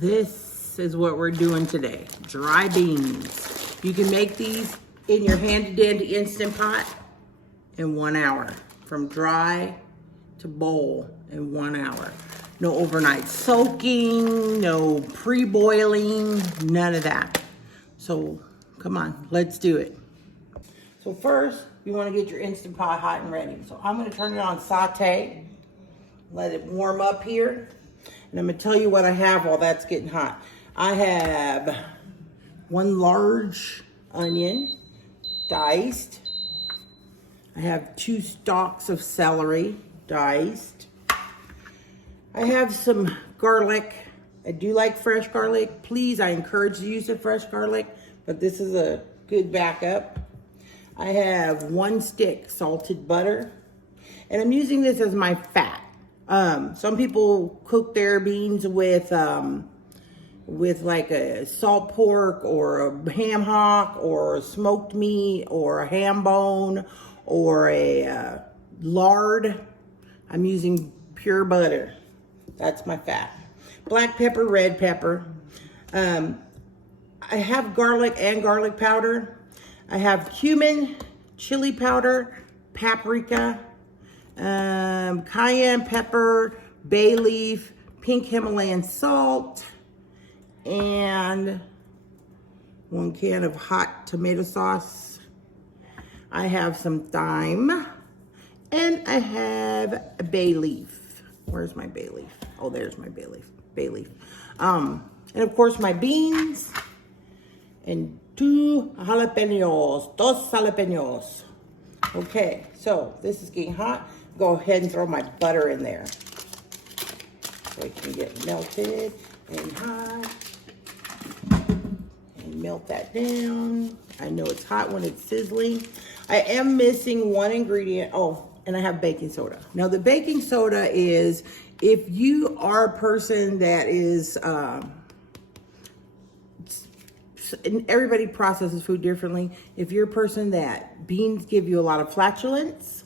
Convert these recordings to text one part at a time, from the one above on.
this is what we're doing today. Dry beans. You can make these in your handy dandy Instant Pot in 1 hour. From dry to bowl in 1 hour. No overnight soaking, no pre-boiling, none of that. So come on, let's do it. So first, you want to get your Instant Pot hot and ready. So I'm going to turn it on saute, let it warm up here. And I'm going to tell you what I have while that's getting hot. I have 1 large onion, diced. I have 2 stalks of celery, diced. I have some garlic. I do like fresh garlic. Please, I encourage the use of fresh garlic, but this is a good backup. I have 1 stick salted butter, and I'm using this as my fat. Some people cook their beans with like a salt pork or a ham hock or a smoked meat or a ham bone or a lard. I'm using pure butter. That's my fat. Black pepper, red pepper. I have garlic and garlic powder. I have cumin, chili powder, paprika, cayenne pepper, bay leaf, pink Himalayan salt, and 1 can of hot tomato sauce. I have some thyme, and I have a bay leaf. Where's my bay leaf? Oh, there's my bay leaf. Bay leaf. And of course my beans and 2 jalapenos, 2 jalapenos. Okay, so this is getting hot. Go ahead and throw my butter in there so it can get melted and hot. And melt that down. I know it's hot when it's sizzling. I am missing 1 ingredient. Oh, and I have baking soda. Now the baking soda is, if you are a person that is, and everybody processes food differently. If you're a person that beans give you a lot of flatulence,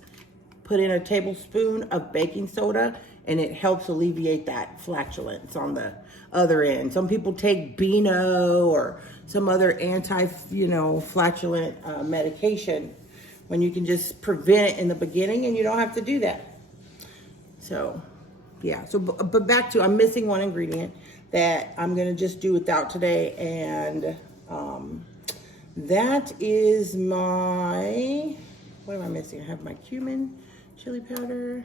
put in a tablespoon of baking soda and it helps alleviate that flatulence on the other end. Some people take Beano or some other flatulent medication when you can just prevent it in the beginning and you don't have to do that. So, yeah. So, but back to, I'm missing 1 ingredient that I'm gonna just do without today, and that is my, what am I missing? I have my cumin, chili powder.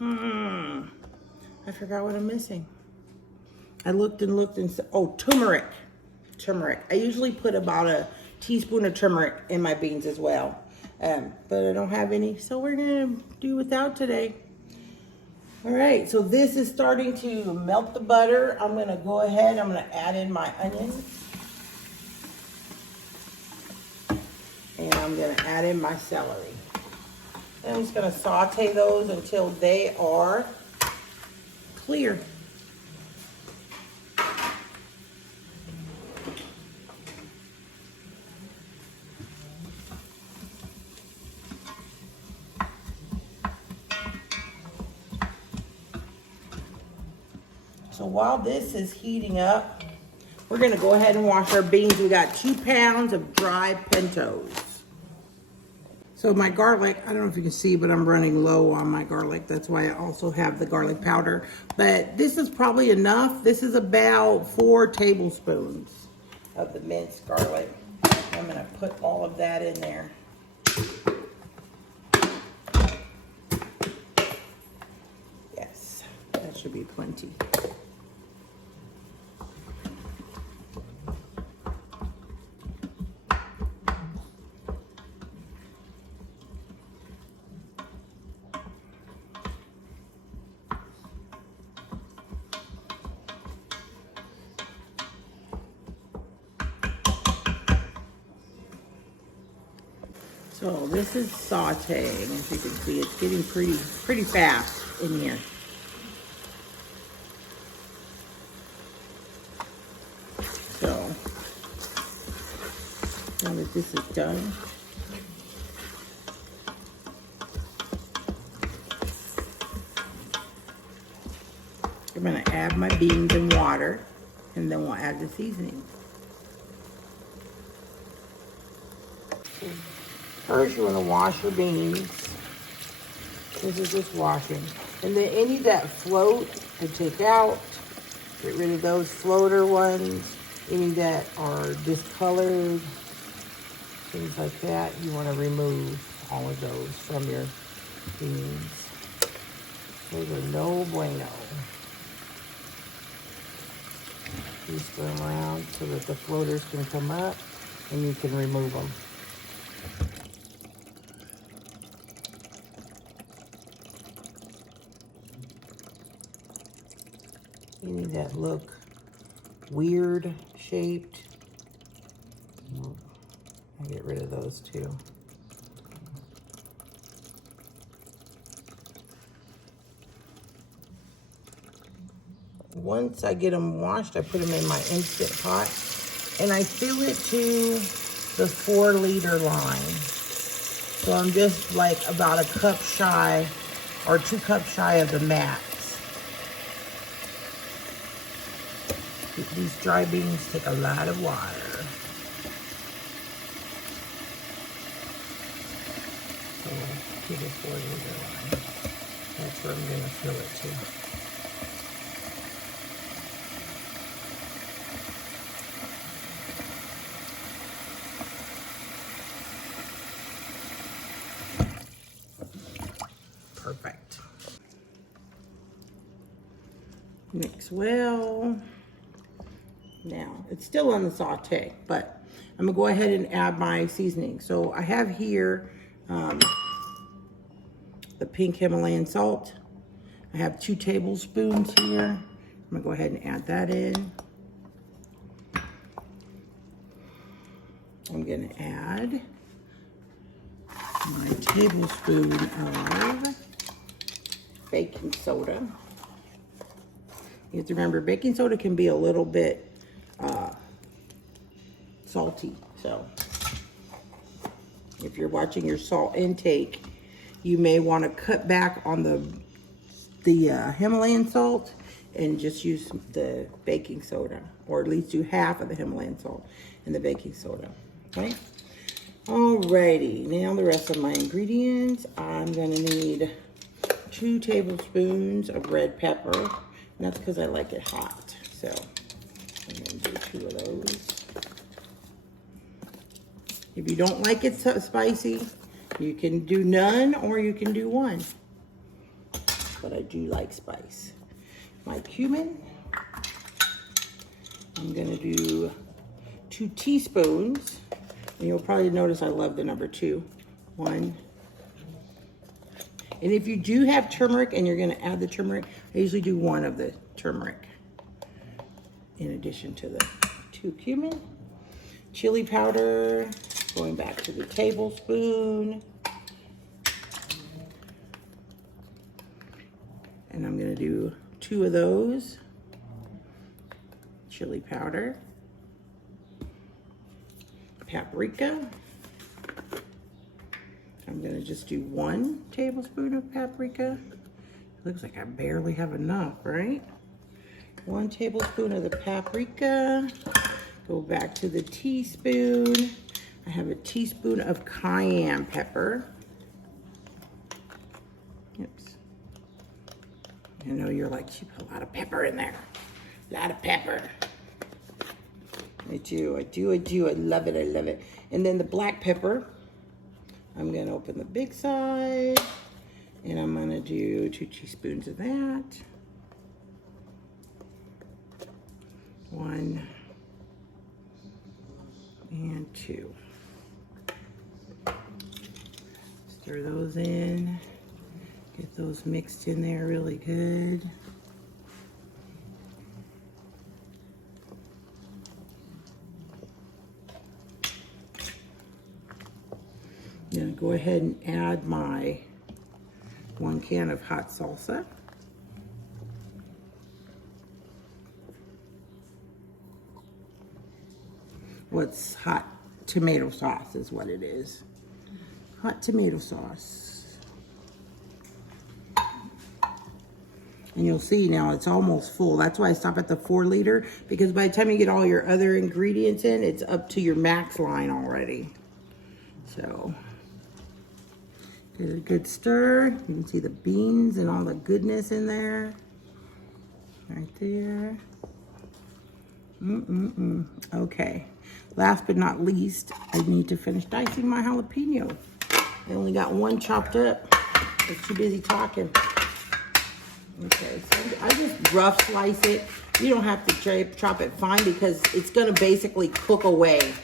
I forgot what I'm missing. I looked and said, oh, turmeric. Turmeric. I usually put about a teaspoon of turmeric in my beans as well, but I don't have any, so we're gonna do without today. All right, so this is starting to melt the butter. I'm gonna go ahead, I'm gonna add in my onions. And I'm gonna add in my celery. And I'm just gonna saute those until they are clear. So while this is heating up, we're gonna go ahead and wash our beans. We got 2 pounds of dry pintos. So my garlic, I don't know if you can see, but I'm running low on my garlic. That's why I also have the garlic powder. But this is probably enough. This is about 4 tablespoons of the minced garlic. I'm gonna put all of that in there. Yes, that should be plenty. So this is sauteing. As you can see, it's getting pretty fast in here. So now that this is done, I'm gonna add my beans and water, and then we'll add the seasoning. First, you wanna wash your beans. This is just washing. And then any that float, to take out. Get rid of those floater ones. Any that are discolored, things like that, you want to remove all of those from your beans. Those are no bueno. You stir them around so that the floaters can come up and you can remove them. Any that look weird shaped, I get rid of those too. Once I get them washed, I put them in my Instant Pot, and I fill it to the 4-liter line. So I'm just like about a cup shy, or 2 cups shy of the max. These dry beans take a lot of water. So to the 4-liter line. That's where I'm going to fill it to. Perfect. Mix well. Now, it's still on the saute, but I'm gonna go ahead and add my seasoning. So I have here the pink Himalayan salt. I have 2 tablespoons here. I'm gonna go ahead and add that in. I'm gonna add my tablespoon of baking soda. You have to remember, baking soda can be a little bit salty. So if you're watching your salt intake, you may want to cut back on the Himalayan salt and just use the baking soda, or at least do half of the Himalayan salt in the baking soda. Okay. Alrighty, now the rest of my ingredients. I'm gonna need 2 tablespoons of red pepper, and that's because I like it hot. So I'm gonna do 2 of those. If you don't like it so spicy, you can do none or you can do 1. But I do like spice. My cumin, I'm gonna do 2 teaspoons. And you'll probably notice I love the number 2. 1. And if you do have turmeric and you're gonna add the turmeric, I usually do 1 of the turmeric in addition to the 2 cumin. Chili powder, going back to the tablespoon. And I'm gonna do 2 of those. Chili powder. Paprika. I'm gonna just do 1 tablespoon of paprika. It looks like I barely have enough, right? 1 tablespoon of the paprika. Go back to the teaspoon. I have a teaspoon of cayenne pepper. Oops. I know you're like, she put a lot of pepper in there. A lot of pepper. I do. I love it, I love it. And then the black pepper. I'm gonna open the big side, and I'm gonna do 2 teaspoons of that. 1 and 2. Stir those in. Get those mixed in there really good. I'm gonna go ahead and add my 1 can of hot salsa. What's hot tomato sauce is what it is. Hot tomato sauce. And you'll see now it's almost full. That's why I stop at the 4 liter, because by the time you get all your other ingredients in, it's up to your max line already. So, give it a good stir. You can see the beans and all the goodness in there. Right there. Okay. Last but not least, I need to finish dicing my jalapeno. I only got one chopped up. I was too busy talking. Okay, so I just rough slice it. You don't have to chop it fine because it's gonna basically cook away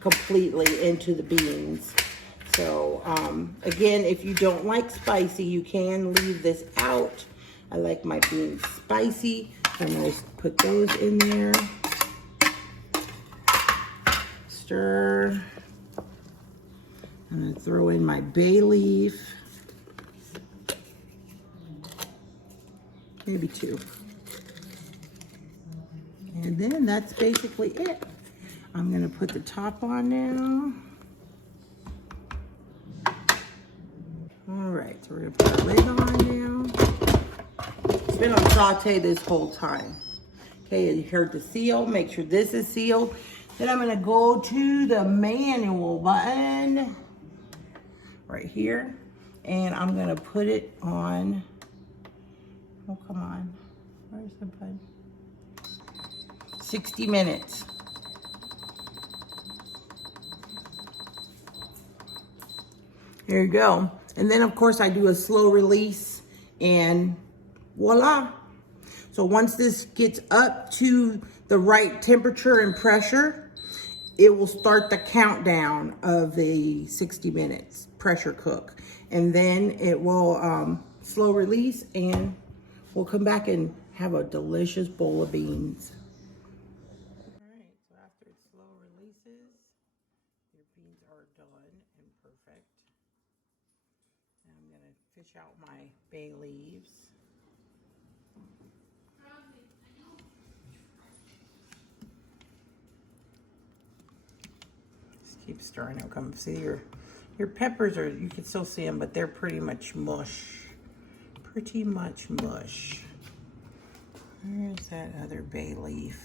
completely into the beans. So again, if you don't like spicy, you can leave this out. I like my beans spicy. I'm gonna put those in there. Stir. I'm gonna throw in my bay leaf. Maybe 2. And then that's basically it. I'm gonna put the top on now. All right, so we're gonna put the lid on now. It's been on saute this whole time. Okay, you heard the seal, make sure this is sealed. Then I'm gonna go to the manual button right here, and I'm gonna put it on. Oh, come on. Where's the button? 60 minutes. There you go. And then, of course, I do a slow release, and voila. So once this gets up to the right temperature and pressure, it will start the countdown of the 60 minutes pressure cook. And then it will slow release, and we'll come back and have a delicious bowl of beans. All right, so after it slow releases, your beans are done and perfect. And I'm gonna fish out my bay leaves. Just keep stirring. It'll come. See your peppers are, you can still see them, but they're pretty much mush. Pretty much mush. Where's that other bay leaf?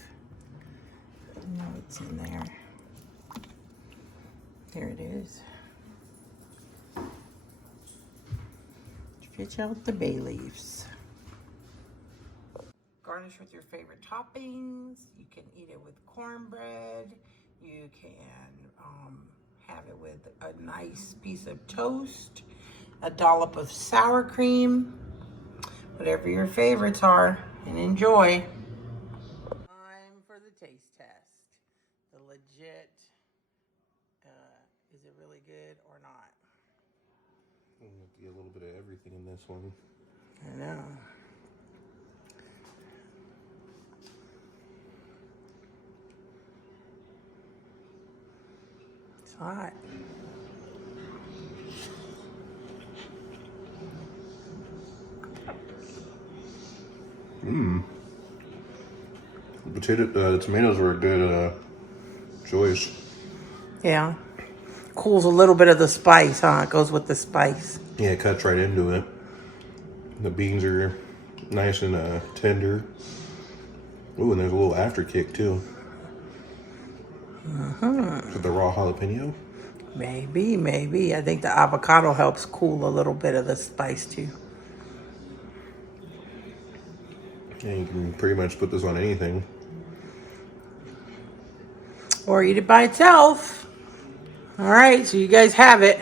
I know it's in there. Here it is. Fish out the bay leaves. Garnish with your favorite toppings. You can eat it with cornbread. You can have it with a nice piece of toast, a dollop of sour cream, whatever your favorites are, and enjoy. Time for the taste test. The legit, is it really good or not? I'm gonna get a little bit of everything in this one. I know. It's hot. The tomatoes were a good choice. Yeah. Cools a little bit of the spice, huh? It goes with the spice. Yeah, it cuts right into it. The beans are nice and tender. Ooh, and there's a little after kick too. With the raw jalapeno. Maybe. I think the avocado helps cool a little bit of the spice too. Yeah, you can pretty much put this on anything. Or eat it by itself. All right, so you guys have it.